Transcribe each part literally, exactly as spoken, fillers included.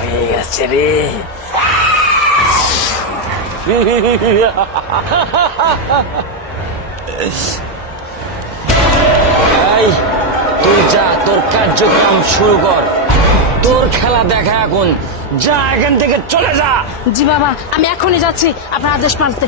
হয়ে গেছে রে। এই, তুই যা তোর কার্যক্রম শুরু কর, তোর খেলা দেখা এখন। যা এখান থেকে চলে যা। জি বাবা, আমি এখনই যাচ্ছি আপনার আদেশ মানতে।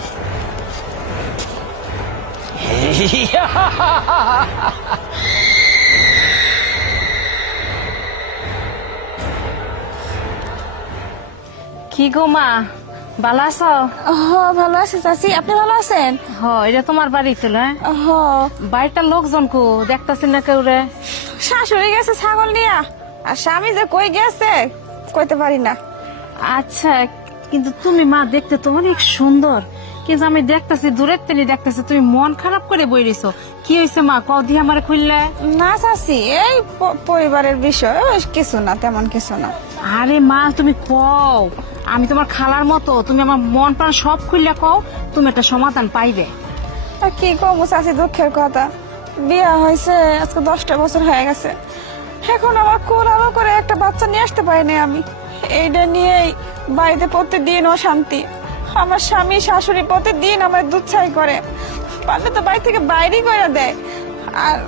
কি গো মা, ভালো আছো? হ ভালো আছি চাচি, আপনি ভালো আছেন? হ, এটা তোমার বাড়ি তো না? হ বাড়িটার লোকজন কো দেখতাছি না কেউ রে। শাশুড়ি গেছে ছাগল নিয়া, আর স্বামী যে কই গেছে কইতে পারি না। আচ্ছা, কিন্তু তুমি মা দেখতে তো অনেক সুন্দর, কিন্তু আমি দেখতেছি দূরের তেলে দেখতেছি তুমি মন খারাপ করে বই রইছো। কি হয়েছে মা, কও দিয়ে আমারে খুললে? না চাচি, এই প- পরিবারের বিষয়, ওই কিছু না, তেমন কিছু না। আরে মা তুমি কও, আমি তোমার খালার মতো, তুমি আমার মন প্রাণ সব খুললে কও, তুমি একটা সমাধান পাইবে। আর কি কমু চাচি, দুঃখের কথা, বিয়া হয়েছে আজকে দশটা বছর হয়ে গেছে, এখন আমার কোল আলো করে একটা বাচ্চা নিয়ে আসতে পারিনি আমি। এইটা নিয়েই বাড়িতে প্রতিদিন অশান্তি। আমার স্বামী শাশুড়ি প্রতিদিন আমার দুধ ছাই করে, পারলে তো বাড়ি থেকে বাইরেই করে দেয়। আর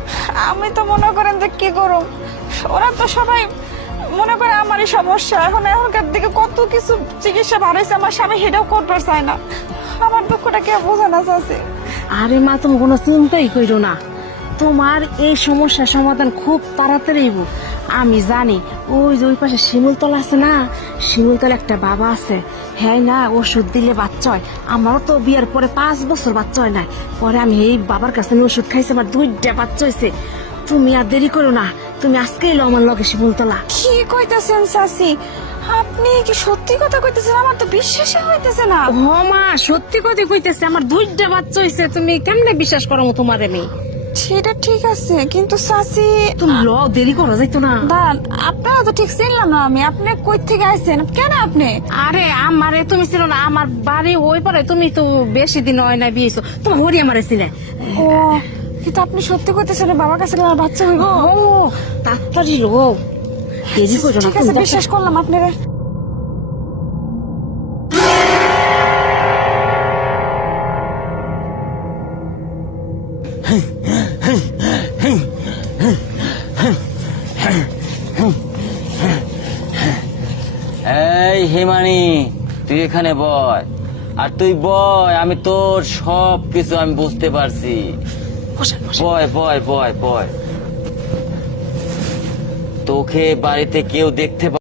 আমি তো মনে করেন যে কি করুম, ওরা তো সবাই মনে করে আমারই সমস্যা। এখন এখনকার দিকে কত কিছু চিকিৎসা বাড়াইছে, আমার স্বামী সেটাও করতে চায় না। আমার দুঃখটা কে বোঝা না চাচ্ছে। আরে মা তুমি কোনো চিন্তাই করো না, তোমার এই সমস্যার সমাধান খুব তাড়াতাড়ি হইব। আমি জানি, ওই যে ওই পাশে শিমুলতলা আছে না, শিমুলতলা একটা বাবা আছে, হ্যাঁ না ওষুধ দিলে বাচ্চা হয়। আমারও তো বিয়ের পরে পাঁচ বছর বাচ্চা হয় না, পরে আমি এই বাবার কাছে আমি ওষুধ খাইছি, আমার দুইটা বাচ্চা হয়েছে। তুমি আর দেরি করো না, তুমি আজকে এলো আমার লগে শিমুলতলা। কি কইতেছেন চাচি, আপনি কি সত্যি কথা কইতেছেন? আমার তো বিশ্বাসই হইতেছে না। ও মা, সত্যি কথা কইতেছে, আমার দুইটা বাচ্চা হয়েছে, তুমি কেমনে বিশ্বাস করো তোমার? আমি সেটা ঠিক আছে, কিন্তু চাচি তুমি ল, দেরি করো যাইতো না। দাঁড়ান, আপনারা তো ঠিক চিনলাম না আমি। আপনি কই থেকে আইছেন, কেন আপনি? আরে আমারে তুমি ছিল না, আমার বাড়ি ওই পারে, তুমি তো বেশি দিন হয় না বিয়েছো, তোমার হরি আমারে ছিলে। ও, কিন্তু আপনি সত্যি কইতেছেন বাবার কাছে আমার বাচ্চা হইব? ও তাড়াতাড়ি লো, দেরি করো না। ঠিক আছে, বিশ্বাস করলাম আপনারা। এই হিমানি, তুই এখানে বয়, আর তুই বয়, আমি তোর সব কিছু আমি বুঝতে পারছি। বয় বয় বয় বয়, তোকে বাড়িতে কেউ দেখতে